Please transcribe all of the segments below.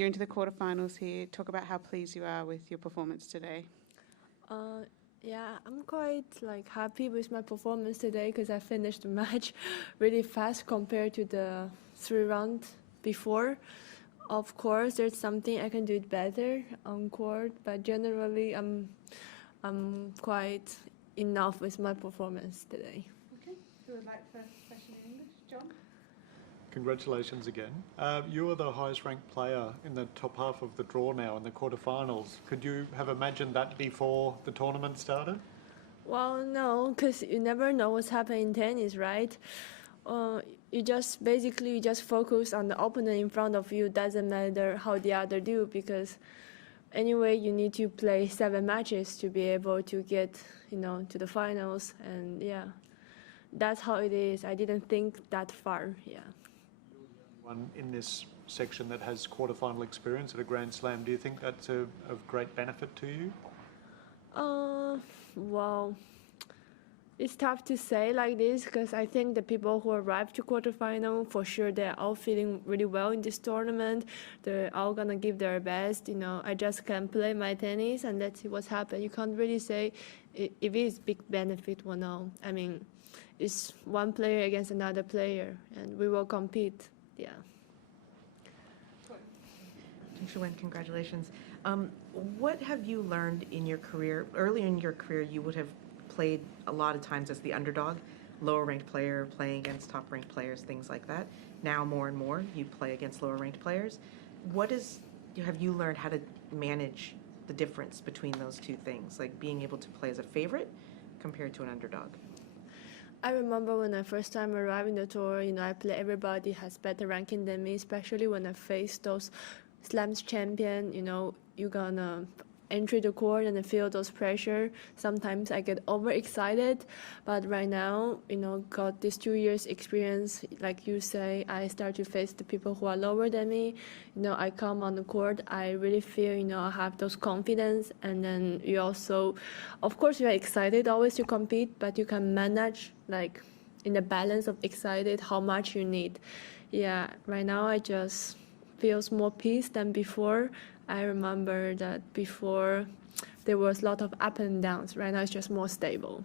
You're into the quarterfinals here. Talk about how pleased you are with your performance today. Yeah, I'm quite happy with my performance today because I finished the match really fast compared to the 3 rounds before. Of course, there's something I can do it better on court, but generally I'm quite enough with my performance today. Okay, who would like first question in English? John? Congratulations again. You are the highest ranked player in the top half of the draw now in the quarterfinals. Could you have imagined that before the tournament started? Well, no, because you never know what's happening in tennis, right? You just focus on the opponent in front of you. Doesn't matter how the other do, because anyway you need to play 7 matches to be able to get to the finals, and yeah, that's how it is. I didn't think that far. Yeah. You're the only one in this section that has quarterfinal experience at a Grand Slam. Do you think that's of great benefit to you? Well, it's tough to say like this because I think the people who arrived to quarterfinal, for sure, they're all feeling really well in this tournament. They're all gonna give their best. I just can play my tennis and let's see what's happened. You can't really say if it is big benefit or no. I mean, it's one player against another player, and we will compete. Yeah. Qinwen, congratulations. What have you learned in your career? Earlier in your career, you would have played a lot of times as the underdog, lower-ranked player playing against top-ranked players, things like that. Now, more and more, you play against lower-ranked players. Have you learned how to manage the difference between those two things, like being able to play as a favorite compared to an underdog? I remember when I first time arrived in the tour, I play everybody has better ranking than me, especially when I face those slams champion. You're gonna enter the court and feel those pressure. Sometimes I get overexcited, but right now, got this 2 years experience, like you say, I start to face the people who are lower than me. I come on the court, I really feel, I have those confidence, and then you also, of course, you're excited always to compete, but you can manage, in the balance of excited, how much you need. Yeah, right now I just feels more peace than before. I remember that before there was a lot of up and downs. Right now it's just more stable.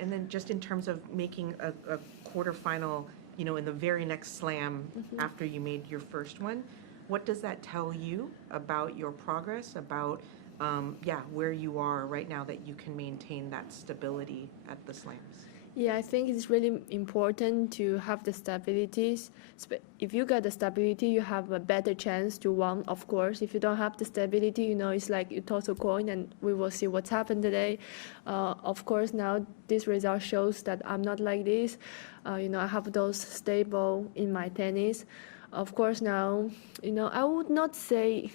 And then just in terms of making a quarterfinal, in the very next slam after you made your first one, what does that tell you about your progress, about where you are right now, that you can maintain that stability at the slams? Yeah, I think it's really important to have the stabilities. If you get the stability, you have a better chance to win, of course. If you don't have the stability, it's like you toss a coin, and we will see what's happened today. Of course, now this result shows that I'm not like this. I have those stable in my tennis. Of course, now, I would not say,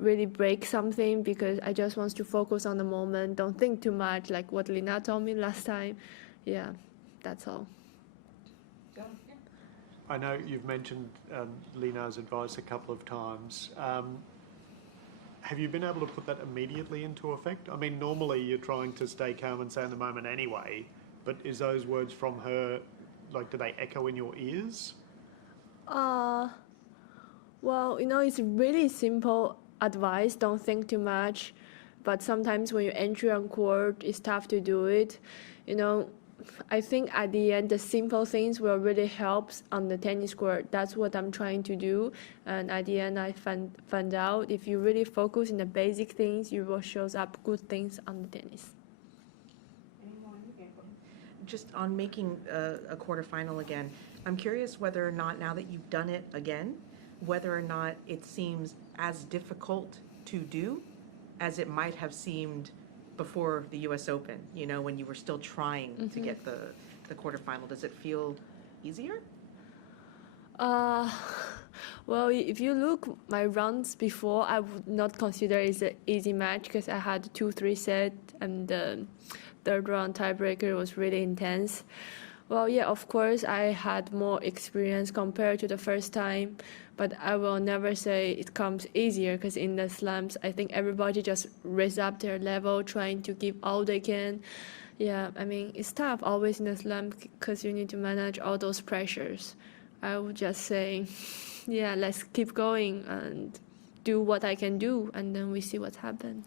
really break something, because I just want to focus on the moment, don't think too much, like what Lena told me last time. Yeah, that's all. I know you've mentioned Lena's advice a couple of times. Have you been able to put that immediately into effect? I mean, normally you're trying to stay calm and stay in the moment anyway, but is those words from her, do they echo in your ears? Well, it's really simple advice, don't think too much, but sometimes when you enter on court, it's tough to do it. I think at the end, the simple things will really help on the tennis court. That's what I'm trying to do, and at the end, I found out if you really focus on the basic things, you will show up good things on the tennis. Just on making a quarterfinal again, I'm curious whether or not, now that you've done it again, whether or not it seems as difficult to do as it might have seemed before the US Open, when you were still trying to get the quarterfinal. Does it feel easier? Well, if you look my rounds before, I would not consider it an easy match, because I had 2-3 set, and the third round tiebreaker was really intense. Well, yeah, of course, I had more experience compared to the first time, but I will never say it comes easier, because in the slams, I think everybody just raise up their level, trying to give all they can. Yeah, I mean, it's tough always in the slam, because you need to manage all those pressures. I would just say, yeah, let's keep going and do what I can do, and then we see what happens.